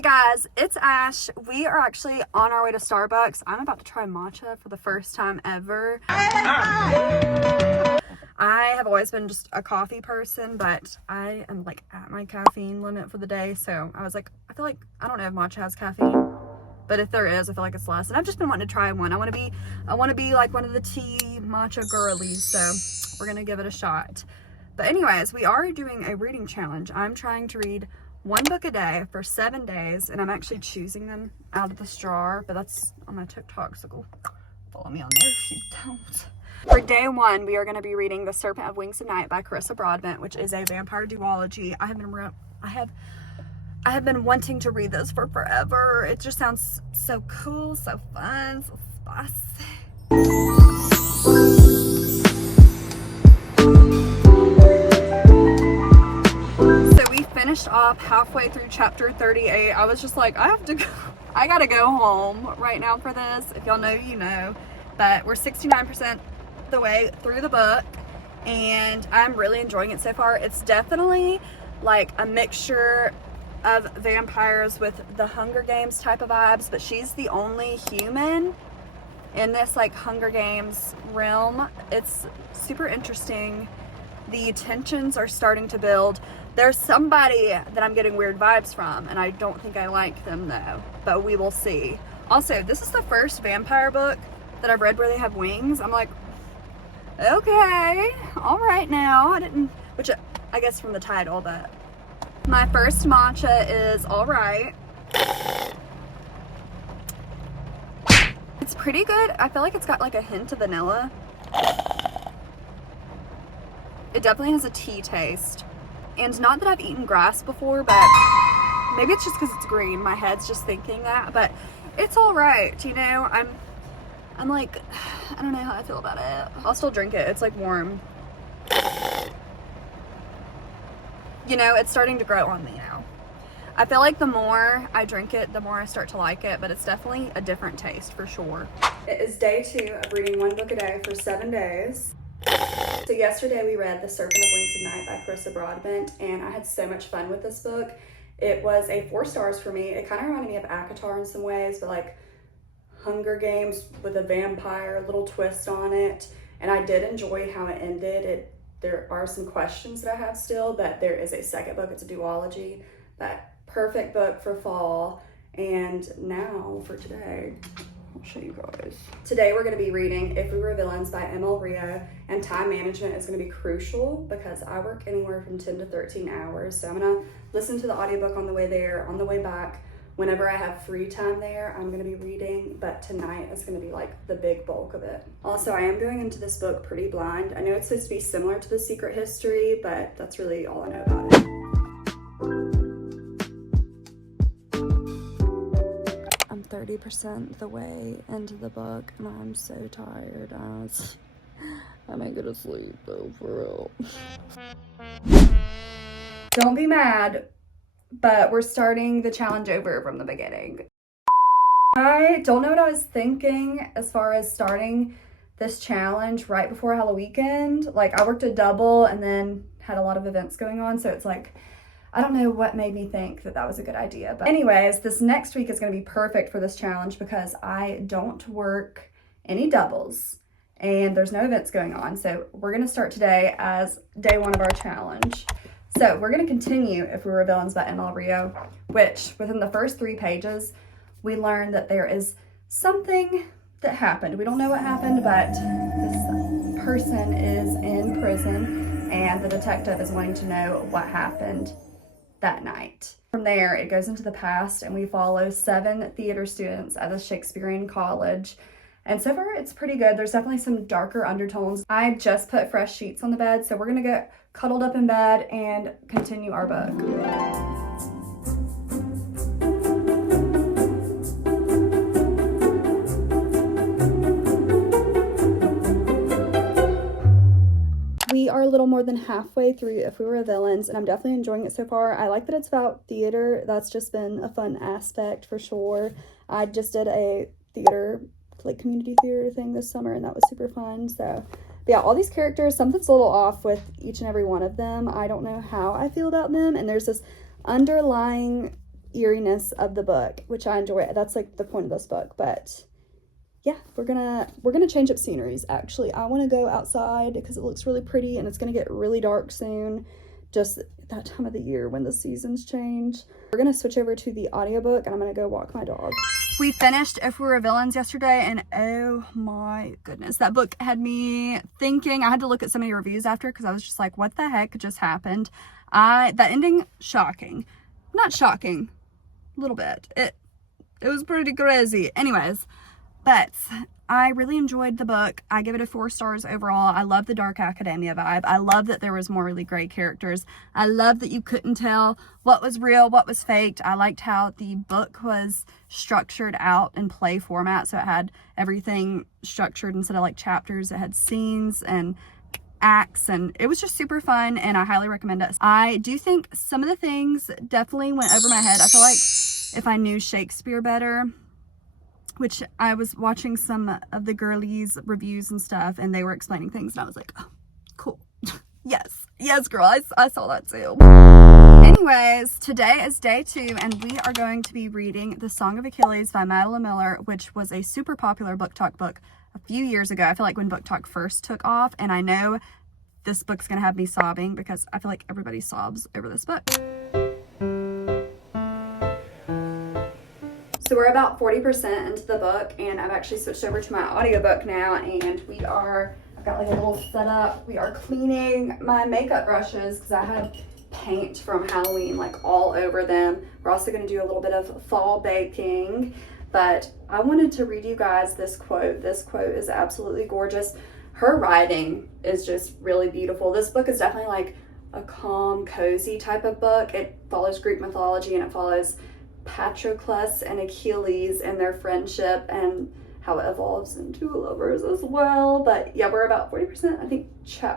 Hey guys, it's Ash. We are actually on our way to Starbucks. I'm about to try matcha for the first time ever. I have always been just a coffee person, but I am like at my caffeine limit for the day. So I was like, I feel like, I don't know if matcha has caffeine, but if there is, I feel like it's less. And I've just been wanting to try one. I want to be like one of the tea matcha girlies. So we're going to give it a shot. But anyways, we are doing a reading challenge. I'm trying to read one book a day for 7 days, and I'm actually choosing them out of this jar, but that's on my TikTok, so go follow me on there if you don't. For day one, we are going to be reading The Serpent of Wings of Night by Carissa Broadbent, which is a vampire duology. I have been wanting to read this for forever. It just sounds so cool, so fun, so spicy. Finished off halfway through chapter 38. I was just like, I gotta go home right now for this. If y'all know, you know. But we're 69% the way through the book, and I'm really enjoying it so far. It's definitely like a mixture of vampires with the Hunger Games type of vibes, but she's the only human in this like Hunger Games realm. It's super interesting. The tensions are starting to build. There's somebody that I'm getting weird vibes from, and I don't think I like them though, but we will see. Also, this is the first vampire book that I've read where they have wings. I'm like, okay, all right now. Which I guess from the title, but my first matcha is all right. It's pretty good. I feel like it's got like a hint of vanilla. It definitely has a tea taste. And not that I've eaten grass before, but maybe it's just because it's green. My head's just thinking that, but it's all right. You know, I'm like, I don't know how I feel about it. I'll still drink it. It's like warm. You know, it's starting to grow on me now. I feel like the more I drink it, the more I start to like it, but it's definitely a different taste for sure. It is day 2 of reading one book a day for 7 days. So yesterday we read The Serpent of Wings of Night by Carissa Broadbent, and I had so much fun with this book. It was a 4 stars for me. It kind of reminded me of ACOTAR in some ways, but like Hunger Games with a vampire, little twist on it. And I did enjoy how it ended. There are some questions that I have still, but there is a second book. It's a duology. That perfect book for fall. And now for today, I'll show you guys. Today we're going to be reading If We Were Villains by M.L. Rio, and time management is going to be crucial because I work anywhere from 10 to 13 hours. So I'm going to listen to the audiobook on the way there, on the way back. Whenever I have free time there, I'm going to be reading, but tonight is going to be like the big bulk of it. Also, I am going into this book pretty blind. I know it's supposed to be similar to The Secret History, but that's really all I know about it. I'm 30% the way into the book, and I'm so tired, guys. I may go to sleep, though, for real. Don't be mad, but we're starting the challenge over from the beginning. I don't know what I was thinking as far as starting this challenge right before Halloween. Like, I worked a double and then had a lot of events going on, so it's like, I don't know what made me think that that was a good idea. But anyways, this next week is going to be perfect for this challenge because I don't work any doubles and there's no events going on. So we're going to start today as day 1 of our challenge. So we're going to continue If We Were Villains by M.L. Rio, which within the first 3 pages, we learn that there is something that happened. We don't know what happened, but this person is in prison and the detective is wanting to know what happened that night. From there, it goes into the past and we follow 7 theater students at a Shakespearean college. And so far, it's pretty good. There's definitely some darker undertones. I just put fresh sheets on the bed, so we're gonna get cuddled up in bed and continue our book. We are a little more than halfway through If We Were Villains, and I'm definitely enjoying it so far. I like that it's about theater. That's just been a fun aspect for sure. I just did a theater, like community theater thing this summer, and that was super fun. So but yeah, all these characters, something's a little off with each and every one of them. I don't know how I feel about them, and there's this underlying eeriness of the book, which I enjoy. That's like the point of this book. But yeah, we're gonna change up sceneries. Actually, I want to go outside because it looks really pretty, and it's gonna get really dark soon, just that time of the year when the seasons change. We're gonna switch over to the audiobook, and I'm gonna go walk my dog. We finished If We Were Villains yesterday, and oh my goodness, that book had me thinking. I had to look at so many reviews after because I was just like, what the heck just happened? That ending, shocking. Not shocking, a little bit. It was pretty crazy. Anyways, but I really enjoyed the book. I give it a 4 stars overall. I love the dark academia vibe. I love that there was morally gray characters. I love that you couldn't tell what was real, what was faked. I liked how the book was structured out in play format. So it had everything structured instead of like chapters. It had scenes and acts, and it was just super fun, and I highly recommend it. I do think some of the things definitely went over my head. I feel like if I knew Shakespeare better, which I was watching some of the girlies reviews and stuff, and they were explaining things, and I was like, oh, cool. yes girl, I saw that too. Anyways, today is day 2, and we are going to be reading The Song of Achilles by Madeline Miller, which was a super popular book talk book a few years ago. I feel like when book talk first took off, and I know this book's gonna have me sobbing because I feel like everybody sobs over this book. So we're about 40% into the book, and I've actually switched over to my audiobook now, and I've got like a little setup. We are cleaning my makeup brushes because I had paint from Halloween like all over them. We're also going to do a little bit of fall baking, but I wanted to read you guys this quote. This quote is absolutely gorgeous. Her writing is just really beautiful. This book is definitely like a calm, cozy type of book. It follows Greek mythology, and it follows Patroclus and Achilles and their friendship and how it evolves into lovers as well. But yeah, we're about 40%. I think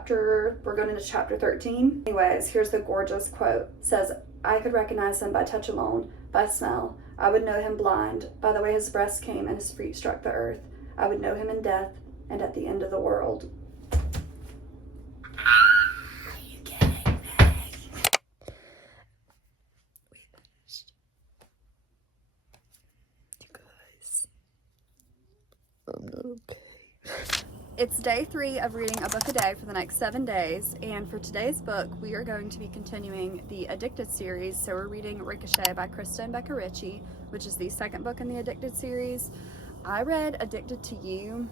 we're going into chapter 13. Anyways, here's the gorgeous quote. It says, I could recognize him by touch alone, by smell. I would know him blind, by the way his breast came and his feet struck the earth. I would know him in death and at the end of the world. Okay. It's day 3 of reading a book a day for the next 7 days, and for today's book we are going to be continuing the Addicted series. So we're reading Ricochet by Krista and Becca Ritchie, which is the second book in the Addicted series. I read Addicted to You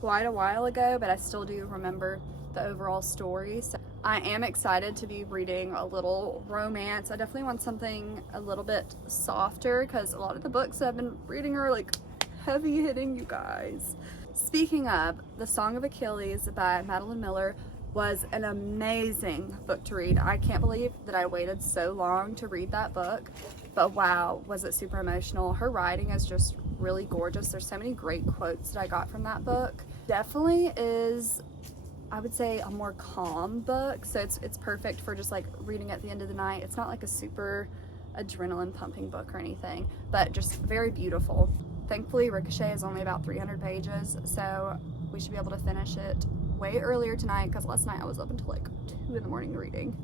quite a while ago, but I still do remember the overall story. So I am excited to be reading a little romance. I definitely want something a little bit softer because a lot of the books I've been reading are like heavy hitting, you guys. Speaking of, The Song of Achilles by Madeline Miller was an amazing book to read. I can't believe that I waited so long to read that book, but wow, was it super emotional. Her writing is just really gorgeous. There's so many great quotes that I got from that book. Definitely is, I would say, a more calm book, so it's perfect for just like reading at the end of the night. It's not like a super adrenaline pumping book or anything, but just very beautiful. Thankfully, Ricochet is only about 300 pages, so we should be able to finish it way earlier tonight because last night I was up until like 2 in the morning reading.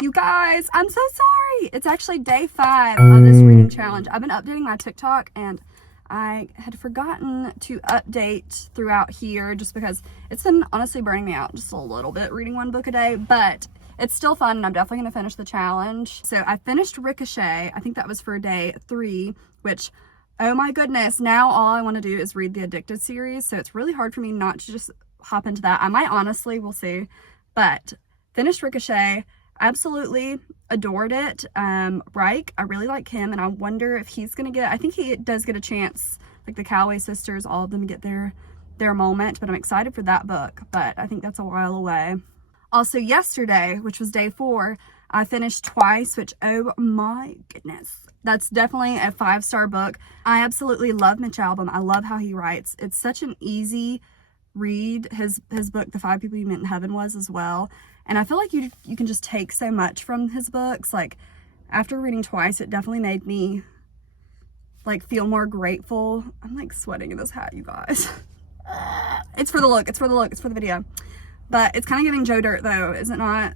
You guys, I'm so sorry. It's actually day 5 of this reading challenge. I've been updating my TikTok, and I had forgotten to update throughout here just because it's been honestly burning me out just a little bit reading one book a day, but it's still fun, and I'm definitely going to finish the challenge. So I finished Ricochet. I think that was for day 3, which, oh my goodness, now all I want to do is read the Addicted series. So it's really hard for me not to just hop into that. I might honestly, we'll see. But finished Ricochet, absolutely adored it. Reich, I really like him, and I wonder if he's going to I think he does get a chance, like the Calloway sisters, all of them get their moment, but I'm excited for that book, but I think that's a while away. Also yesterday, which was day 4, I finished Twice, which, oh my goodness, that's definitely a 5-star book. I absolutely love Mitch Albom. I love how he writes. It's such an easy read. His book, The 5 People You Met in Heaven, was as well. And I feel like you can just take so much from his books. Like, after reading Twice, it definitely made me like feel more grateful. I'm like sweating in this hat, you guys. It's for the look, it's for the video. But it's kind of giving Joe Dirt though, is it not?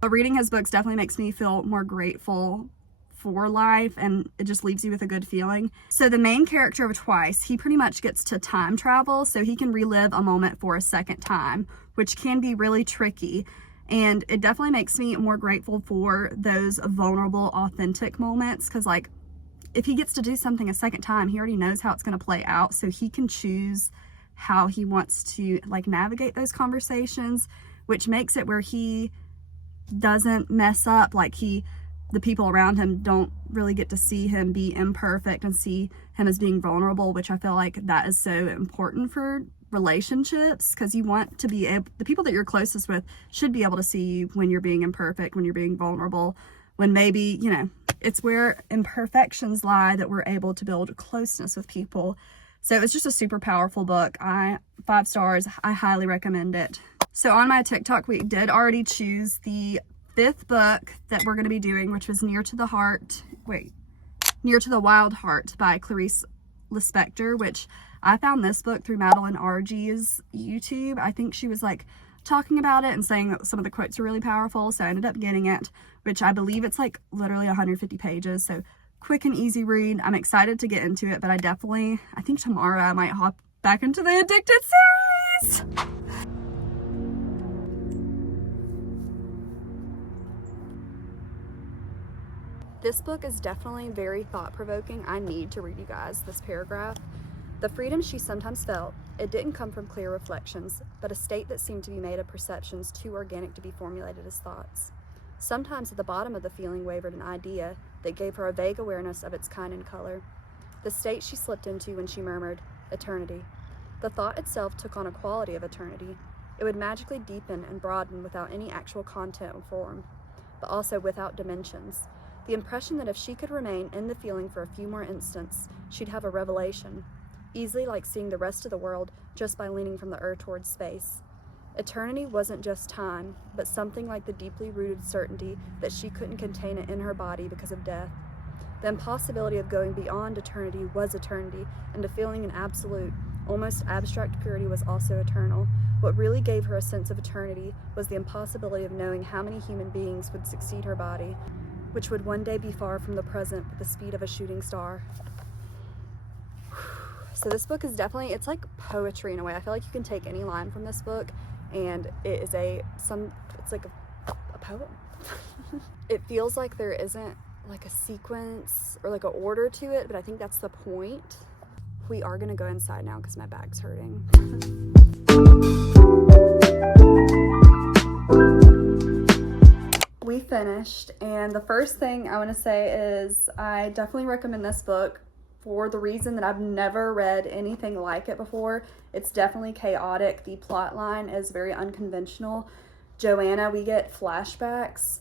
But reading his books definitely makes me feel more grateful for life, and it just leaves you with a good feeling. So the main character of Twice, he pretty much gets to time travel so he can relive a moment for a second time, which can be really tricky. And it definitely makes me more grateful for those vulnerable, authentic moments, because like if he gets to do something a second time, he already knows how it's going to play out, so he can choose how he wants to like navigate those conversations, which makes it where he doesn't mess up. Like the people around him don't really get to see him be imperfect and see him as being vulnerable, which I feel like that is so important for relationships, because you want to be able, the people that you're closest with should be able to see you when you're being imperfect, when you're being vulnerable, when maybe, you know, it's where imperfections lie that we're able to build closeness with people. So it's just a super powerful book. 5 stars. I highly recommend it. So on my TikTok, we did already choose the 5th book that we're going to be doing, which was Near to the Wild Heart by Clarice Lispector, which I found this book through Madeline RG's YouTube. I think she was like talking about it and saying that some of the quotes were really powerful, so I ended up getting it, which I believe it's like literally 150 pages, so quick and easy read. I'm excited to get into it, but I think tomorrow I might hop back into the Addicted series. This book is definitely very thought-provoking. I need to read you guys this paragraph. The freedom she sometimes felt, it didn't come from clear reflections, but a state that seemed to be made of perceptions too organic to be formulated as thoughts. Sometimes at the bottom of the feeling wavered an idea that gave her a vague awareness of its kind and color. The state she slipped into when she murmured, eternity. The thought itself took on a quality of eternity. It would magically deepen and broaden without any actual content or form, but also without dimensions. The impression that if she could remain in the feeling for a few more instants, she'd have a revelation, easily like seeing the rest of the world just by leaning from the earth towards space. Eternity wasn't just time, but something like the deeply rooted certainty that she couldn't contain it in her body because of death. The impossibility of going beyond eternity was eternity, and a feeling in absolute, almost abstract purity was also eternal. What really gave her a sense of eternity was the impossibility of knowing how many human beings would succeed her body, which would one day be far from the present with the speed of a shooting star. So this book is definitely, it's like poetry in a way. I feel like you can take any line from this book and it is it's like a poem. It feels like there isn't like a sequence or like an order to it, but I think that's the point. We are gonna go inside now because my back's hurting. We finished, and the first thing I want to say is I definitely recommend this book for the reason that I've never read anything like it before. It's definitely chaotic. The plot line is very unconventional. Joanna, we get flashbacks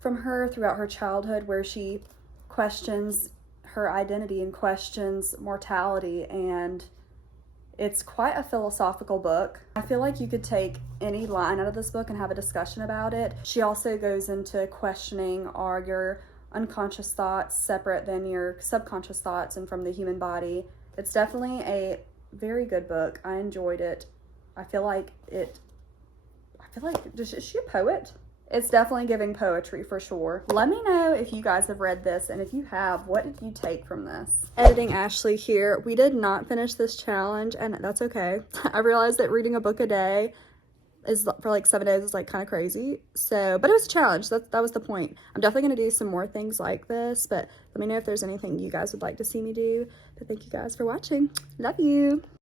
from her throughout her childhood where she questions her identity and questions mortality, and it's quite a philosophical book. I feel like you could take any line out of this book and have a discussion about it. She also goes into questioning, are your unconscious thoughts separate than your subconscious thoughts and from the human body? It's definitely a very good book. I enjoyed it. I feel like, is she a poet? It's definitely giving poetry for sure. Let me know if you guys have read this, and if you have, what did you take from this? Editing Ashley here. We did not finish this challenge, and that's okay. I realized that reading a book a day is for like 7 days is like kind of crazy. So, but it was a challenge. That was the point. I'm definitely going to do some more things like this, but let me know if there's anything you guys would like to see me do. But thank you guys for watching. Love you.